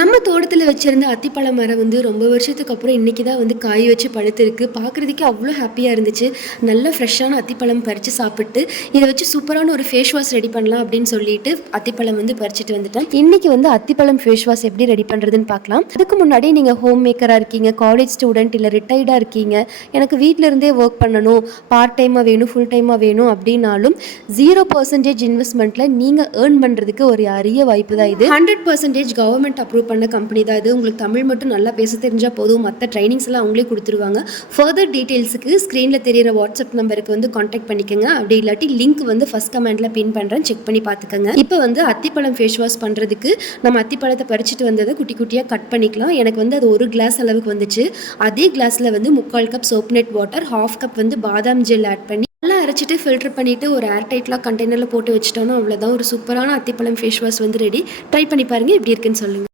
நம்ம தோட்டத்தில் வச்சிருந்த அத்திப்பழ மரம் வந்து ரொம்ப வருஷத்துக்கு அப்புறம் இன்றைக்கி தான் வந்து காய் வச்சு பழுத்திருக்கு. பார்க்குறதுக்கே அவ்வளோ ஹாப்பியாக இருந்துச்சு. நல்ல ஃப்ரெஷ்ஷான அத்திப்பழம் பறித்து சாப்பிட்டு இதை வச்சு சூப்பரான ஒரு ஃபேஸ் வாஷ் ரெடி பண்ணலாம் அப்படின்னு சொல்லிட்டு அத்திப்பழம் வந்து பறிச்சுட்டு வந்துட்டேன். இன்றைக்கி வந்து அத்திப்பழம் ஃபேஸ் வாஷ் எப்படி ரெடி பண்ணுறதுன்னு பார்க்கலாம். அதுக்கு முன்னாடி நீங்கள் ஹோம் மேக்கராக இருக்கீங்க, காலேஜ் ஸ்டூடெண்ட் இல்லை ரிட்டையர்டாக இருக்கீங்க, எனக்கு வீட்டில் இருந்தே ஒர்க் பண்ணணும், பார்ட் டைமாக வேணும், ஃபுல் டைமாக வேணும் அப்படின்னாலும் 0% இன்வெஸ்ட்மெண்ட்டில் நீங்கள் ஏர்ன் பண்ணுறதுக்கு ஒரு அரிய வாய்ப்பு தான் இது. 100% கவர்மெண்ட் அப்ரூவ் பண்ண கம்பெனி தான் இது. உங்களுக்கு தமிழ் மட்டும் நல்லா பேச தெரிஞ்சால் போதும், மற்ற ட்ரைனிங்ஸ் எல்லாம் அவங்களே கொடுத்துருவாங்க. ஃபர்தர் டீட்டெயில்ஸுக்கு ஸ்க்ரீனில் தெரியிற வாட்ஸ்அப் நம்பருக்கு வந்து காண்டாக்ட் பண்ணிக்கோங்க. அப்படி இல்லாட்டி லிங்க் வந்து ஃபர்ஸ்ட் கமெண்ட்டில் பின் பண்ணுறேன், செக் பண்ணி பார்த்துக்கோங்க. இப்போ வந்து அத்திப்பழம் ஃபேஸ் வாஷ் பண்ணுறதுக்கு நம்ம அத்திப்பழத்தை பறிச்சுட்டு வந்ததை குட்டி குட்டியாக கட் பண்ணிக்கலாம். எனக்கு வந்து அது 1 கிளாஸ் அளவுக்கு வந்துச்சு. அதே கிளாஸில் வந்து 3/4 கப் சோப்நெட் வாட்டர், 1/2 கப் வந்து பாதாம் ஜெல் ஆட் பண்ணி நல்லா அரைச்சிட்டு ஃபில்டர் பண்ணிவிட்டு ஒரு ஏர்டைட்லாம் கண்டெய்னரில் போட்டு வச்சுட்டோன்னா அவ்வளோதான். ஒரு சூப்பரான அத்திப்பழம் ஃபேஸ் வாஷ் வந்து ரெடி. ட்ரை பண்ணி பாருங்கள், எப்படி இருக்குன்னு சொல்லுங்கள்.